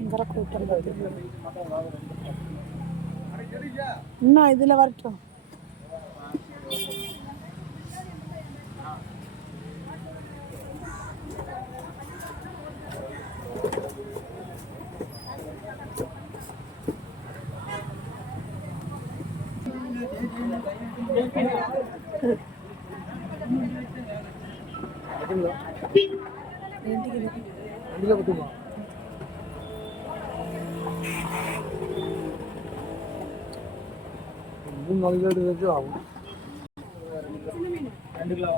இங்கே கூட்டம் இன்னும் இதில் வரட்டும். ஆகும். 2 கிலோ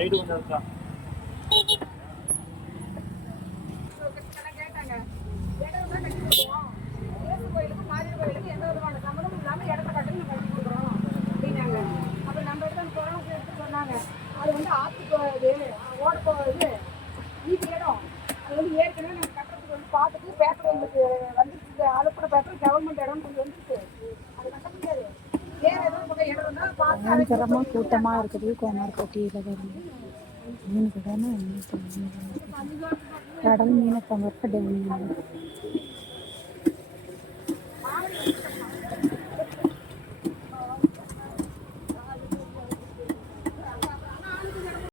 ஐடு வந்தா கோயிலுக்கு மாரியம்மன் கோயிலுக்கு எந்த விதமான சம்மதமும் இல்லாமல் இடத்த கட்டணம் கட்டி கொடுக்குறோம் அப்படின்னாங்க. அப்போ நம்ம இடத்துல போகிறோம் சொன்னாங்க. அது வந்து ஆற்று போகுது, ஓட போகுது, வீட்டு இடம். அது வந்து ஏற்கனவே நம்ம கட்டுறதுக்கு வந்து பார்த்துட்டு பேப்பர் வந்துட்டு வந்துட்டு அனுப்புகிற பேப்பர் கவர்மெண்ட் இடம் கொஞ்சம் வந்துருக்கு. அது கட்ட முடியாது. வேறு எதுவும் இடம் இருந்தால் பயங்கரமாக கூட்டமாக இருக்குது கோனார்பட்டியில். மீனுக்கு தானே கடல் மீனை தவிர்க்க டெய்லி